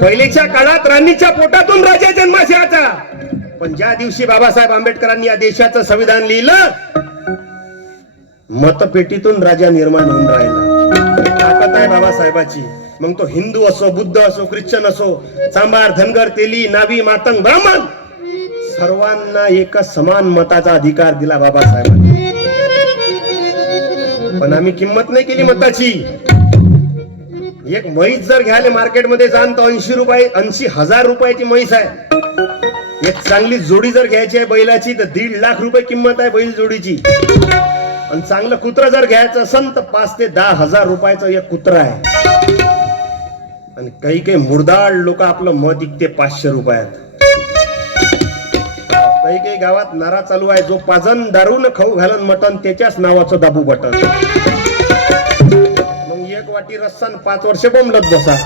पहिलेच्या काळात राणीच्या पोटातून राजा जन्मास यायचा, पण ज्या दिवशी बाबासाहेब आंबेडकरांनी या देशाचं संविधान लिहिलं, मतपेटीतून राजा निर्माण होऊन राहिला. ताकद आहे बाबासाहेबाची. मग तो हिंदू असो, बुद्ध असो, ख्रिश्चन असो, चांभार, धनगर, तेली, नाभी, मातंग, ब्राह्मण, सर्वांना एका समान मताचा अधिकार दिला बाबासाहेबांनी. पण आम्ही किंमत नाही केली मताची. एक म्हैस जर घ्यायला मार्केटमध्ये जाण तर 80,000 रुपयाची म्हैस आहे. एक चांगली जोडी जर घ्यायची आहे बैलाची तर 1.5 लाख रुपये किंमत आहे बैल जोडीची. आणि चांगलं कुत्र जर घ्यायचं असेल तर 5 ते 10 हजार रुपयाचं एक कुत्र आहे. आणि काही काही मुर्दाड लोक आपलं मत विकते 500 रुपयात. काही काही गावात नारा चालू आहे, जो पाजन दारू न खाऊ घालन मटन त्याच्याच नावाचं दाबू बटन. मग एक वाटी रस्सा 5 वर्ष बोंबलत बसा.